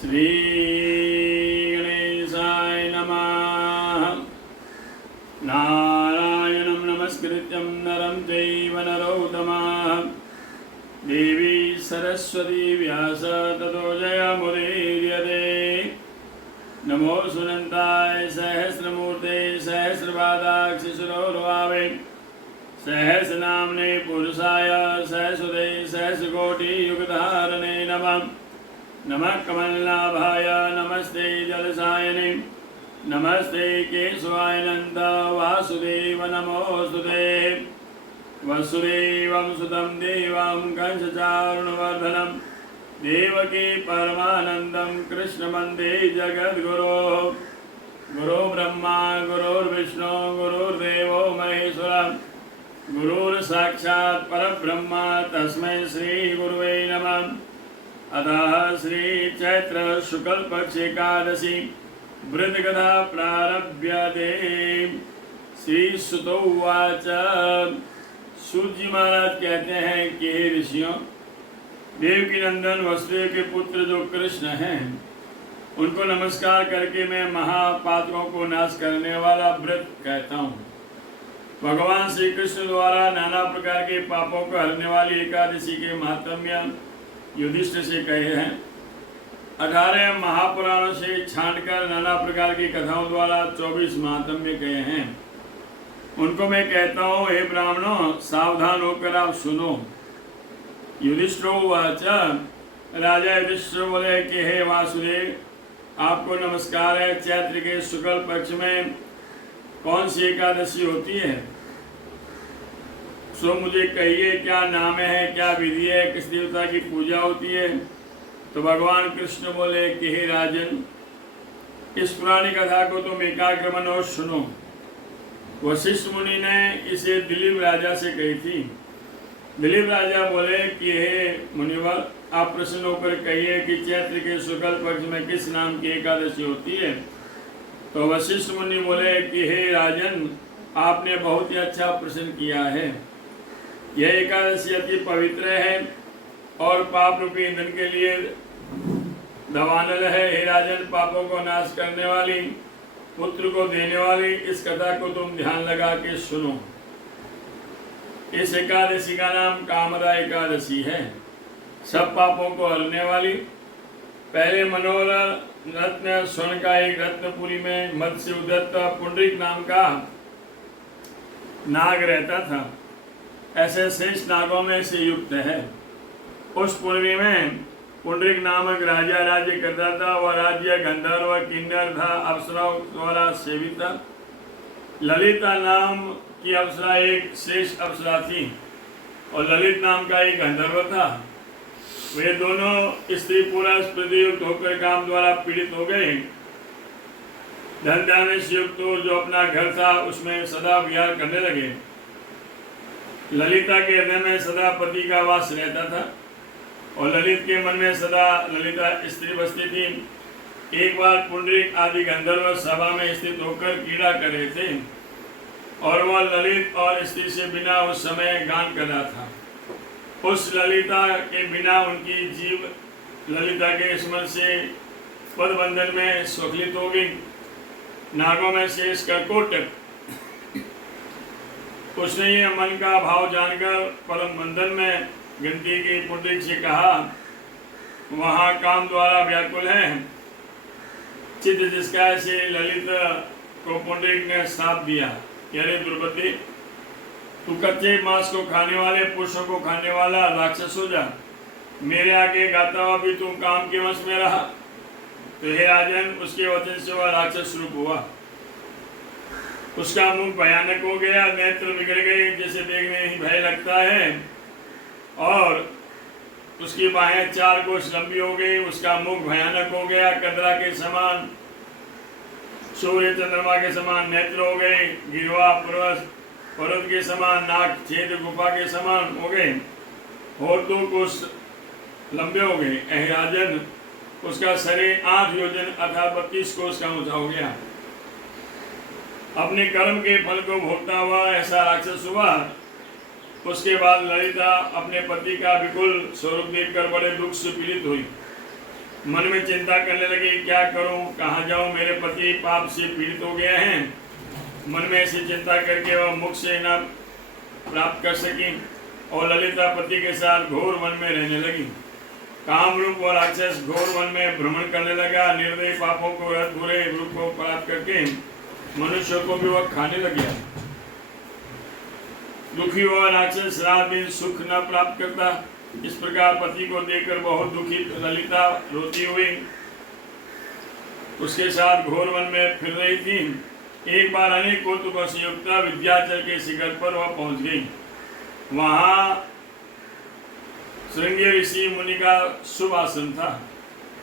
श्री गणेशाय नमः। नारायणं नमस्कृत्यं नरं चैव नरोत्तमं देवी सरस्वती व्यास ततो जयमुदीरयते। नमो सुनन्ताय सहस्रमूर्ते सहस्रपादाक्षिशिरोर्भावे सहस्रनाम्ने पुरुषाय सहस्रते सहस्रकोटियुगधारणे नमः। नमः कमलनाभाय नमस्ते जलसायने नमस्ते केशवाय वासुदेव नमोस्तुते। वसुदेवं सुतं देवं कंसचारुणवर्धनं देवकी परमानन्दं कृष्ण वन्दे जगद्गुरो। गुरो ब्रह्मा गुरुर्विष्णु गुरुर्देवो महेश्वरः गुरुर्साक्षात् परब्रह्म तस्मै श्री गुरुवे नमः। अतः श्री चैत्र शुक्ल पक्ष एकादशी वृद्धकथा प्रारभ्यते। श्री सुतोवाच। सूत जी महाराज कहते हैं कि हे ऋषियों, देवकी नंदन वसुदेव के पुत्र जो कृष्ण हैं उनको नमस्कार करके मैं महापातकों को नाश करने वाला व्रत कहता हूँ। भगवान श्री कृष्ण द्वारा नाना प्रकार के पापों को हरने वाली एकादशी के महात्म्य युधिष्ठिर से कहे हैं। 18 महापुराणों से छांटकर नाना प्रकार की कथाओं द्वारा 24 महात्म्य कहे हैं। उनको मैं कहता हूँ, हे ब्राह्मणों, सावधान होकर आप सुनो। युधिष्ठिरोवाच। राजा युधिष्ठिर बोले कि हे वासुदेव, आपको नमस्कार है। चैत्र के शुक्ल पक्ष में कौन सी एकादशी होती है सो मुझे कहिए, क्या नाम है, क्या विधि है, किस देवता की पूजा होती है। तो भगवान कृष्ण बोले कि हे राजन, इस पुरानी कथा को तुम एकाग्र मन और सुनो। वशिष्ठ मुनि ने इसे दिलीप राजा से कही थी। दिलीप राजा बोले कि हे मुनिवर, आप प्रसन्न होकर कहिए कि चैत्र के शुक्ल पक्ष में किस नाम की एकादशी होती है। तो वशिष्ठ मुनि बोले कि हे राजन, आपने बहुत ही अच्छा प्रश्न किया है। यह एकादशी अति पवित्र है और पाप रूपी ईंधन के लिए दवानल है। हे राजन, पापों को नाश करने वाली, पुत्र को देने वाली इस कथा को तुम ध्यान लगा के सुनो। इस एकादशी का नाम कामदा एकादशी है, सब पापों को हरने वाली। पहले मनोहर रत्न स्वर्ण का एक रत्नपुरी में मत्स्य उदत्त पुंडरीक नाम का नाग रहता था। ऐसे शेष नागों में से युक्त है। उस पूर्वी में पुंडरीक नामक राजा राज्य करता था। वह राज्य गंधर्व किन्नर था, अप्सराओं द्वारा सेवित था। ललिता नाम की अप्सरा एक शेष अप्सरा थी और ललित नाम का एक गंधर्व था। वे दोनों स्त्री पुरुष प्रतियुक्त होकर काम द्वारा पीड़ित हो गए। धन धान्य से युक्त जो अपना घर था उसमें सदा विहार करने लगे। ललिता के हृदय में सदा पति का वास रहता था और ललित के मन में सदा ललिता स्त्री बसती थी। एक बार पुंडरीक आदि गंधर्व सभा में स्थित होकर क्रीड़ा कर रहे थे और वह ललित और स्त्री से बिना उस समय गान कर रहा था। उस ललिता के बिना उनकी जीव ललिता के स्मरण से पदबंधन में स्वखलित हो गई। नागों में शेष कर्कोटक उसने ये मन का भाव जानकर परम बंधन में गिनती की पुंडरीक से कहा, वहाँ काम द्वारा व्याकुल है। चित्त जिसका से ललित को पुंडरीक ने श्राप दिया, अरे दुर्गति, तू कच्चे मांस को खाने वाले, पुरुषों को खाने वाला राक्षस हो जा। मेरे आगे गाता हुआ भी तुम काम के वश में रहा। तो हे राजन, उसके वचन से वह राक्षस रूप हुआ। उसका मुंह भयानक हो गया, नेत्र बिगड़ गए जैसे देखने ही भय लगता है, और उसकी बाहें 4 कोस लंबी हो गई। उसका मुख भयानक हो गया, कदरा के समान, सूर्य चंद्रमा के समान नेत्र हो गए। गिरवा पर्वत के समान नाक छेद गुफा के समान हो गए। और 2 कोस लंबे हो गए। ऐ राजन, उसका शरीर 8 योजन अर्थात 32 कोस का ऊंचा हो गया। अपने कर्म के फल को भोगता हुआ ऐसा राक्षस हुआ। उसके बाद ललिता अपने पति का विकुल स्वरूप देखकर बड़े दुख से पीड़ित हुई। मन में चिंता करने लगे, क्या करूं, कहाँ जाऊं, मेरे पति पाप से पीड़ित हो गए हैं। मन में ऐसी चिंता करके वह मुख से न प्राप्त कर सकी और ललिता पति के साथ घोर वन में रहने लगी। कामरूप और राक्षस घोर वन में भ्रमण करने लगा। निर्दयी पापों को रथ बुरे रूप को प्राप्त करके मनुष्यों को भी वह खाने लग गया। दुखी हुआ राक्षस रात दिन सुख न प्राप्त करता। इस प्रकार पति को देखकर बहुत दुखी ललिता रोती हुई उसके साथ घोर वन में फिर रही थी। एक बार अनेक कौतुकों से युक्त विद्याचल के शिखर पर वह पहुंच गई। वहां श्रृंगी ऋषि मुनि का शुभ आसन था।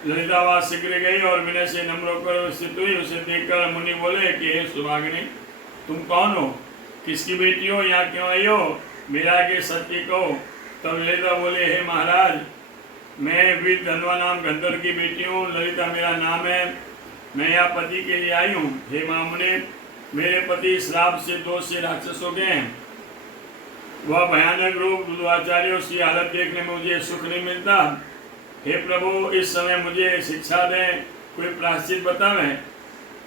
ललिता वहां शीघ्र गई और विनय से नम्र होकर स्थित हुई। उसे देखकर मुनि बोले कि हे सुभागिनी, तुम कौन हो, किसकी बेटी हो, यहाँ क्यों आई हो, मेरा के सत्य कहो। तब ललिता बोले, हे महाराज, मैं वीर धनवा नाम गंधर्व की बेटी हूँ, ललिता मेरा नाम है, मैं यहाँ पति के लिए आई हूँ। हे मामुने, मेरे पति श्राप से दोष से राक्षस हो गए हैं। वह भयानक रूप बुद्धाचार्यों की हालत देखने में मुझे सुख नहीं मिलता। हे प्रभु, इस समय मुझे शिक्षा दें, कोई प्रायश्चित बतावें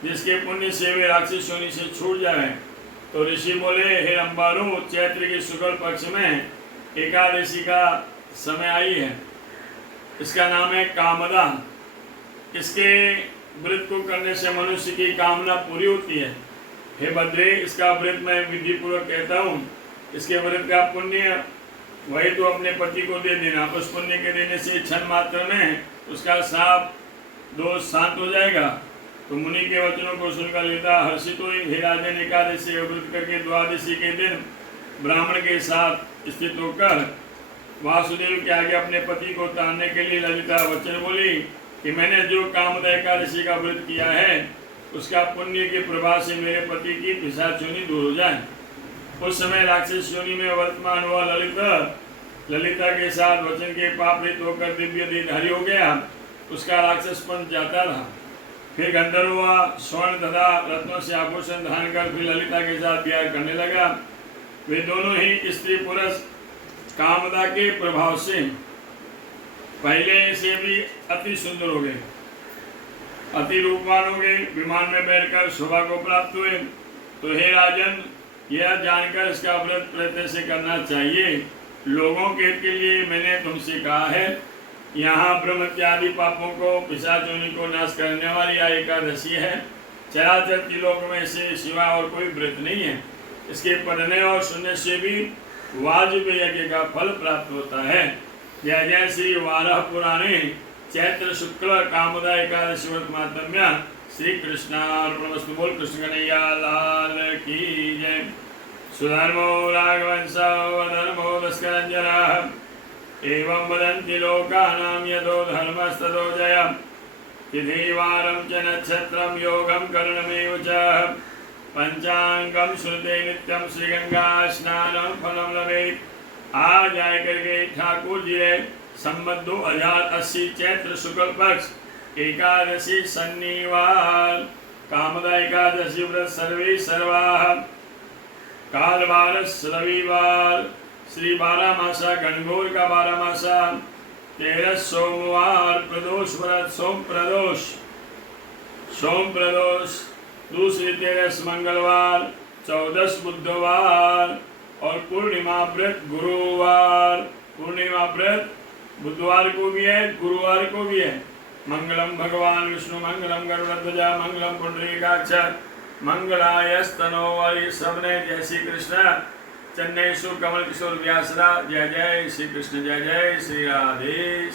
जिसके पुण्य से वे राक्षस योनि से छूट जाए। तो ऋषि बोले, हे अम्बालु, चैत्र के शुक्ल पक्ष में एकादशी का समय आई है। इसका नाम है कामदा। इसके व्रत को करने से मनुष्य की कामना पूरी होती है। हे बद्रे, इसका व्रत मैं विधि पूर्वक कहता हूँ। इसके व्रत का पुण्य वही तो अपने पति को दे देना। उस पुण्य के देने से क्षण मात्र में उसका साप दोष शांत हो जाएगा। तो मुनि के वचनों को सुनकर ललिता हर्षित हुई। हे राजन, एकादशी व्रत करके द्वादशी के दिन ब्राह्मण के साथ स्थित होकर वासुदेव के आगे अपने पति को तारने के लिए ललिता वचन बोली कि मैंने जो कामदा एकादशी का व्रत किया है उसका पुण्य के प्रभाव से मेरे पति की पिशाच योनि दूर हो जाए। उस समय राक्षस योनि में वर्तमान हुआ ललिता के साथ वचन के पापरित होकर दिव्य देहधारी हो गया। उसका राक्षसपन जाता रहा। फिर गंधर्व हुआ, स्वर्ण तथा रत्नों से आभूषण धारण कर फिर ललिता के साथ प्यार करने लगा। वे दोनों ही स्त्री पुरुष कामदा के प्रभाव से पहले से भी अति सुंदर हो गए, अति रूपवान हो गए। विमान में बैठकर शोभा को प्राप्त हुए। तो हे राजन, यह जानकर इसका व्रत प्रयत्न से करना चाहिए। लोगों के हित के लिए मैंने तुमसे कहा है। यहाँ ब्रह्म इत्यादि पापों को, पिशाच योनि को नाश करने वाली यह एकादशी है। चराचर त्रिलोक में से सिवा और कोई व्रत नहीं है। इसके पढ़ने और सुनने से भी वाजपेय यज्ञ का फल प्राप्त होता है। जय जय श्री वाराह पुराणे चैत्र शुक्ल कामदा एकादशी व्रत महात्म्य। श्री कृष्णार्पणमस्तु। बोल कृष्ण कन्हैया लाल की जय। सुधर्मो राघवंशो धर्मो दस्करंजनः एवं वदन्ति लोकानां यतो धर्मस्ततो जयम्। तिथिवारं च नक्षत्रं योगं करणमेव च पंचांगम श्रुते नित्यं श्रीगंगा स्नानं फलं लभेत्। आज आए करके ठाकुर जी ने संवत 2080 चैत्र शुक्ल पक्ष एकादशी शनिवार कामदा एकादशी व्रत सर्वे सर्वाः कालवारस रविवार श्री बारामासा गणगौर का बारामासा 13 सोमवार प्रदोष व्रत सोम प्रदोष दूसरी 13 मंगलवार 14 बुधवार और पूर्णिमा व्रत गुरुवार। पूर्णिमा व्रत बुधवार को भी है, गुरुवार को भी है। मंगलम भगवान विष्णु मंगलम गरुड़ध्वजा मंगलम पुंडरीकाक्ष मंगलायस्तनो वाली। सबने जय श्री कृष्ण। चेन्नई कमल किशोर व्यासरा। जय जय श्री कृष्ण, जय जय श्री राधे।